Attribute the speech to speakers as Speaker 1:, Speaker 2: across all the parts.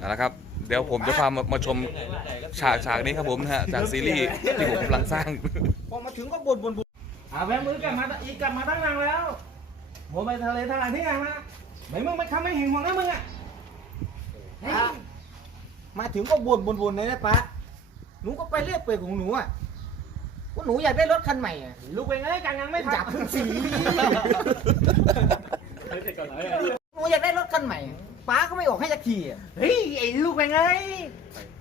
Speaker 1: เอาละครับเดี๋ยวผมจะพามามาชมฉากฉากนี้ครับผมนะฮะจากซีรีส์ที่ผมกำลังสร้าง
Speaker 2: พอมาถึงก็บ่นบ่นบ่นอ่าแวะมือกลับมาอีกกลับมาตั้งนานแล้วโมไปทะเลทลายที่ไหนมาไม่มึงไม่ทำไม่เห็นห่วงนะมึงอะเฮ้ยมาถึงก็บ่นบ่นบ่นเลยนะป้าหนูก็ไปเรียกเปื่อยของหนูอะว่าหนูอยากได้รถคันใหม่อะลูกเป็นไงกันยังไม่จับพึ่งสี จะขี่อะเฮ้ยไอ้ลูกเป็นไง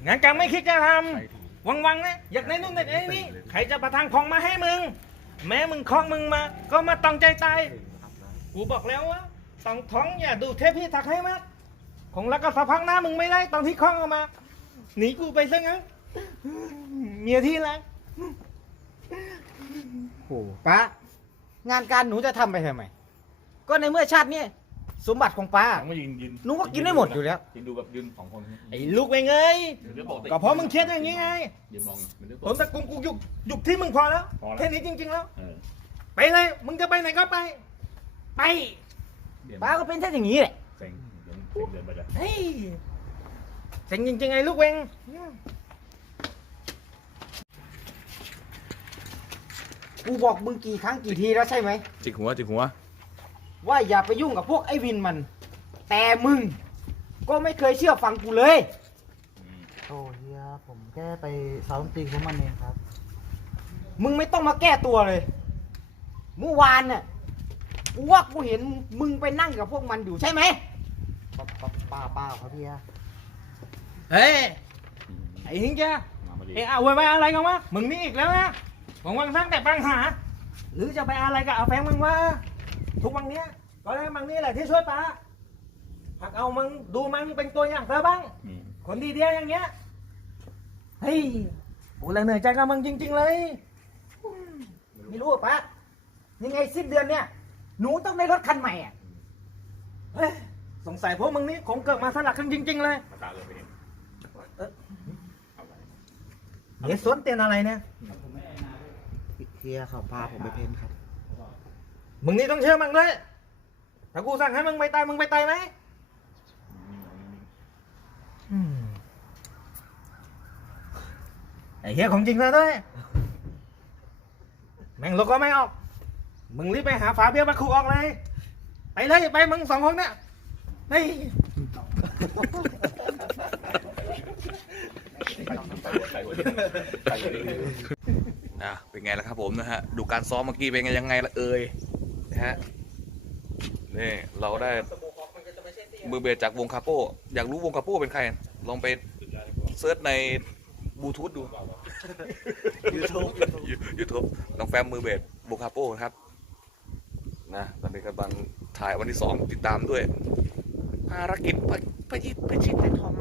Speaker 2: งั้นจังไม่คิดจะทำวังวังๆนะอยากได้นู่นได้ไอ้นี่ใครจะประทานของมาให้มึง แม้มึงคล้องมึงมา ก็มาต้องใจตายกูบอกแล้วว่าต้องท้องอย่าดูเทพพี่ถักให้มากของรักก็สะพักหน้ามึงไม่ได้ตอนที่คล้องเอามาหนีกูไปซะงั้นเมียที่รัก โอ้ป้างานการหนูจะทำไปทำไม ก็ในเมื่อชาตินี้ สมบัติของป้า
Speaker 3: ไม่ยืนยืน
Speaker 2: หนูก็กินได้หมดอยู่แล้ว
Speaker 3: ยืนดูแบบยืนสองคน
Speaker 2: ไอ้ลูกไปเงย
Speaker 3: เดี๋ยวปกติ
Speaker 2: ก็เพราะมึงเครียดอย่างนี้ไง
Speaker 3: ยืนมองเหมือนเรื่องป
Speaker 2: ผ
Speaker 3: ก
Speaker 2: ม
Speaker 3: ติ
Speaker 2: ตะกุงกูหยุกหยุกที่มึงพอแล้ว
Speaker 3: พอแล้ว
Speaker 2: แค่นี้จริง ๆ แล้ว
Speaker 3: เออ
Speaker 2: ไปเลย มึงจะไปไหนก็ไป ไป
Speaker 3: เดี๋ยว
Speaker 2: ป้าก็เป็นแค่อย่างนี้แหละ
Speaker 3: เซ็งเดี๋ยวเซ็งเดินไปเลย
Speaker 2: เฮ้ยเจ๋งจริงๆไอ้ลูกเวงกูบอกมึงกี่ครั้งกี่ทีแล้วใช่ไหม
Speaker 1: จิกหัวจิกหัว
Speaker 2: ว่าอย่าไปยุ่งกับพวกไอ้วินมัน แต่มึง ก็ไม่เคยเชื่อฟังกูเลย
Speaker 4: โอ้เฮียผมแค่ไปซ้อมตีของมันเองครับ
Speaker 2: มึงไม่ต้องมาแก้ตัวเลย เมื่อวานน่ะกูว่ากูเห็นมึงไปนั่งกับพวกมันอยู่ใช่ไหม
Speaker 4: ป้าป้าป้าป้าครับเฮีย
Speaker 2: เฮ้ยไอ้หิงแก
Speaker 3: มามาดี
Speaker 2: เอะอะโวยวายอะไรกันวะมึงนี่อีกแล้วนะผมวังสร้างแต่ปัญหา หรือจะไปอะไรกับอาแฟงมึงวะ ทุกวันเนี้ยก็ได้มังนี่แหละที่ช่วยป้าหากเอามึงดูมันเป็นตัวอย่างเธอบ้าง
Speaker 3: อืม
Speaker 2: คนดีเดียวอย่างเงี้ย เฮ้ยกูเลยเหนื่อยใจกับมึงจริง ๆ เลยอืมไม่รู้อะป้ายังไงสิ้นเดือนเนี่ย หนูต้องได้รถคันใหม่อะเฮ้ยสงสัยพวกมึงนี่คงเกิดมาสลักกันจริง ๆ เลย
Speaker 3: มาตาเลยไปเห็น
Speaker 2: เดี๋ยวสวนเตียนอะไรเนี่ย
Speaker 4: เฮียเขาพาผมไปเพ้นครับ
Speaker 2: มึงนี่ต้องเชื่อมึงด้วย ถ้ากูสั่งให้มึงไปตายมึงไปตายไหมไอ้เหี้ยของจริงนะด้วย แม่งลกก็ไม่ออก มึงรีบไปหาฝาเบี้ยมาขู่ออกเลย ไปเลยไปมึงสองคนเนี่ยเฮ้ย
Speaker 3: ใส่หัวใส่หัว
Speaker 1: นะเป็นไงล่ะครับผมนะฮะ ดูการซ้อมเมื่อกี้เป็นไงยังไงละเอ่ย ฮะนี่เราได้มือเบสจากวงคาโป้อยากรู้วงคาโป้เป็นใคร ลองไปเซิร์ชในบลูทูธดู YouTube YouTube น้องแฟมมือเบสวงคาโป้นะครับนะตอนนี้กำลังถ่ายวันที่สองติดตามด้วยภารกิจไปไปยิบไปชิดในทอม